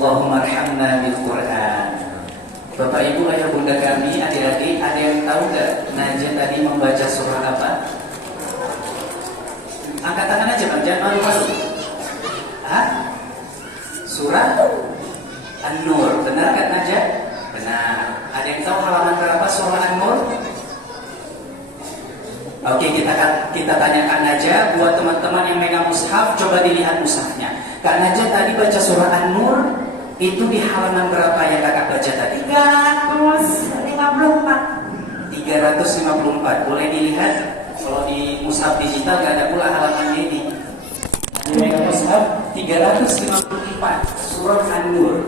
Allahumma arhamna bil Quran. Bapak Ibu ayah bunda kami, adik-adik, ada yang tahu gak Najah tadi membaca surah apa? Angkat tangan aja Bang, jangan malu-malu. Hah? Surah An-Nur, benar kan Najah? Benar. Ada yang tahu halaman berapa surah An-Nur? Oke, kita tanyakan aja buat teman-teman yang megang mushaf, coba dilihat mushafnya. Kak Najah tadi baca surah An-Nur, itu di halaman berapa yang kakak baca tadi? 354. Boleh dilihat? Kalau di mushaf digital gak ada pula halamannya ini. Di megang mushaf 354 surah An-Nur.